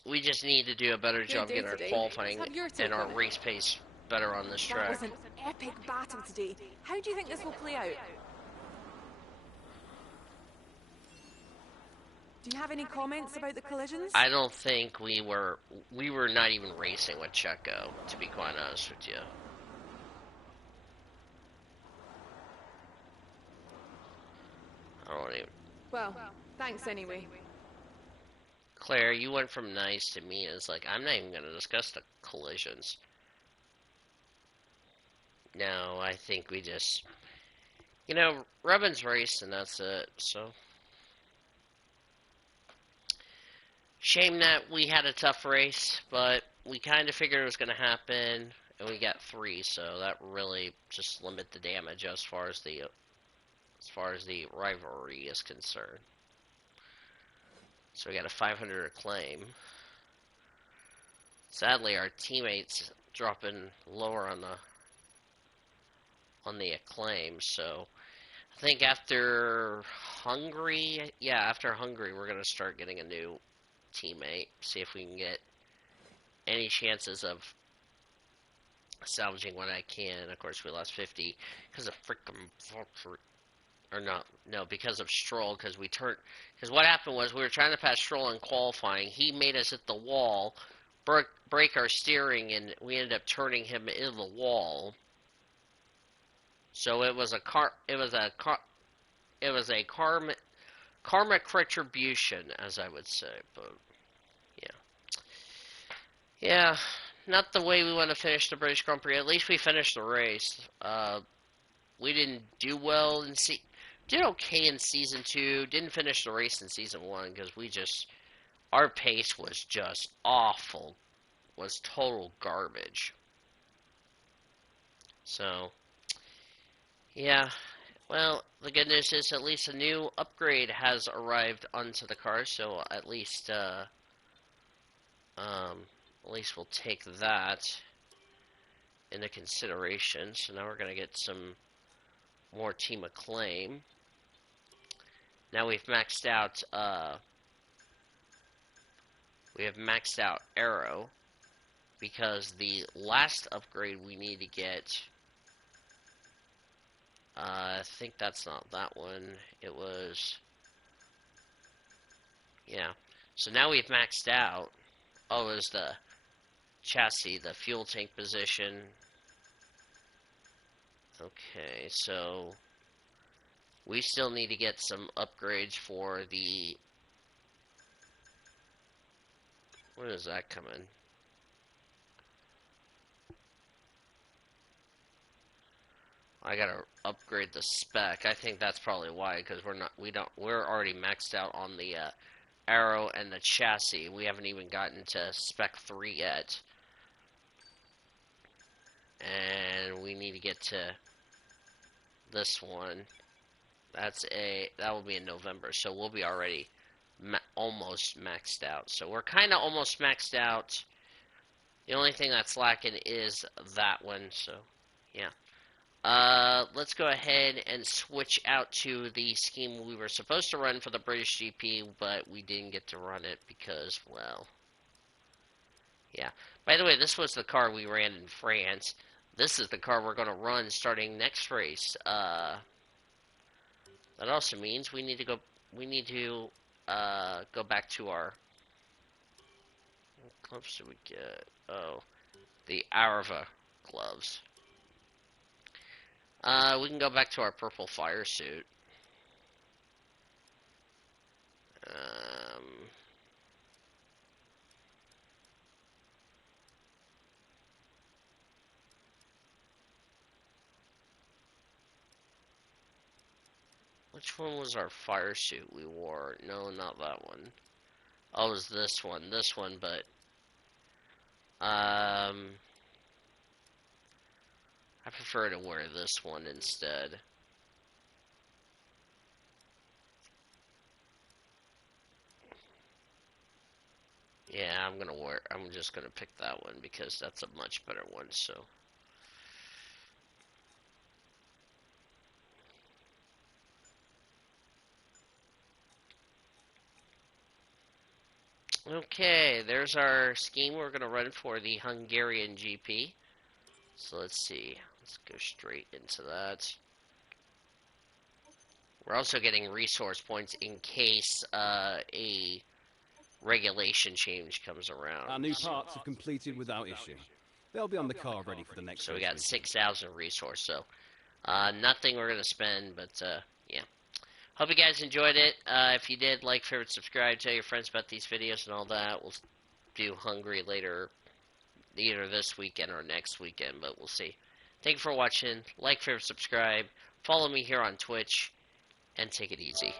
We just need to do a better job getting our qualifying and our race pace better on this That track. was an epic battle today. How do you think this will play out? Do you have any comments about the collisions? I don't think we were not even racing with Checo, to be quite honest with you. I don't even. Well, thanks anyway. Claire, you went from nice to me. It's like, I'm not even going to discuss the collisions. No, I think we just, Robin's race and that's it, so. Shame that we had a tough race, but we kind of figured it was going to happen, and we got 3, so that really just limited the damage as far as the rivalry is concerned. So we got a 500 acclaim. Sadly, our teammates dropping lower on the acclaim. So I think after Hungary, we're gonna start getting a new teammate. See if we can get any chances of salvaging what I can. Of course, we lost 50 because of because of Stroll, because what happened was we were trying to pass Stroll in qualifying. He made us hit the wall, break our steering, and we ended up turning him into the wall. So it was a karmic retribution, as I would say. But yeah, not the way we want to finish the British Grand Prix. At least we finished the race. We didn't do well did okay in Season 2, didn't finish the race in Season 1, because our pace was just awful, was total garbage. So, yeah, well, the good news is at least a new upgrade has arrived onto the car, so at least we'll take that into consideration. So now we're going to get some more team acclaim. Now we've maxed out Arrow, because the last upgrade we need to get, I think that's not that one, it was, yeah, so now we've maxed out, it was the chassis, the fuel tank position. Okay, so we still need to get some upgrades for the... When is that coming? I gotta upgrade the spec. I think that's probably why, because we're already maxed out on the Arrow and the chassis. We haven't even gotten to spec 3 yet. And we need to get to this one. That will be in November, so we'll be already almost maxed out. So we're kind of almost maxed out. The only thing that's lacking is that one. So, yeah. Let's go ahead and switch out to the scheme we were supposed to run for the British GP, but we didn't get to run it because, well, yeah. By the way, this was the car we ran in France. This is the car we're going to run starting next race. That also means we need to go. We need to go back to our. What gloves do we get? Oh, the Arava gloves. We can go back to our purple fire suit. Which one was our fire suit we wore? No, not that one. Oh, it was this one. This one, but I prefer to wear this one instead. Yeah, I'm just gonna pick that one because that's a much better one, so. Okay, there's our scheme we're gonna run for the Hungarian GP. So let's see. Let's go straight into that. We're also getting resource points in case a regulation change comes around. Our new parts have completed without issue. They'll be on the car ready for the next So we race got weekend. 6,000 resource. So nothing we're going to spend, but yeah. Hope you guys enjoyed it. If you did, like, favorite, subscribe, tell your friends about these videos and all that. We'll do Hungary later, either this weekend or next weekend, but we'll see. Thank you for watching. Like, favorite, subscribe. Follow me here on Twitch, and take it easy.